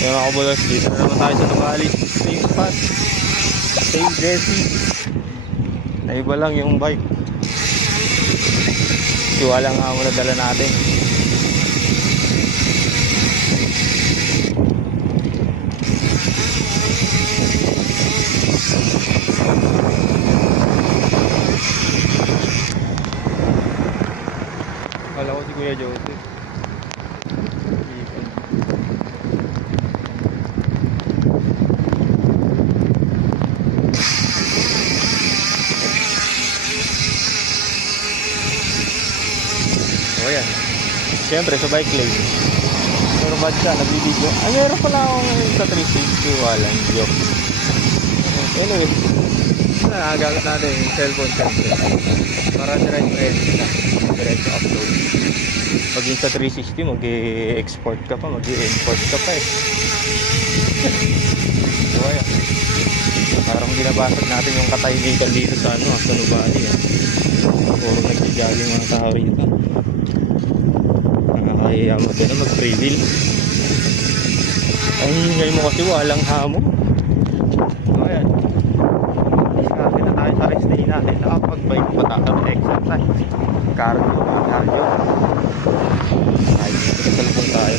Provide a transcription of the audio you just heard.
Yung mga kabulos, dito na naman tayo sa Nogales. Same spot, same Jessie. Naiba lang yung bike. Tiwala nga muna dala natin. Kala ko si Kuya Joseph. O yan. Siyempre sa bike lane. Pero bad siya, nagbibideo. Ay, meron pala akong sa 360. Walang joke. Anyway, nagagamit natin yung cellphone siyempre. Para diretso na. Diretso upload. Pag yung sa 360, mag-i-export ka pa, mag-i-import ka pa eh. So ayan. Parang binabasag natin yung katahimikan dito sa sa Nuvali eh. Puro nagsigaling mga tao rito. Nakakahiya mo din na mag-free wheel. Ay, hingay mo kasi walang hamon. So ayan. Discarte na tayo sa rest day natin. Nakapag-bike pa tayo exercise. Cardio. Ay, ito sa tayo.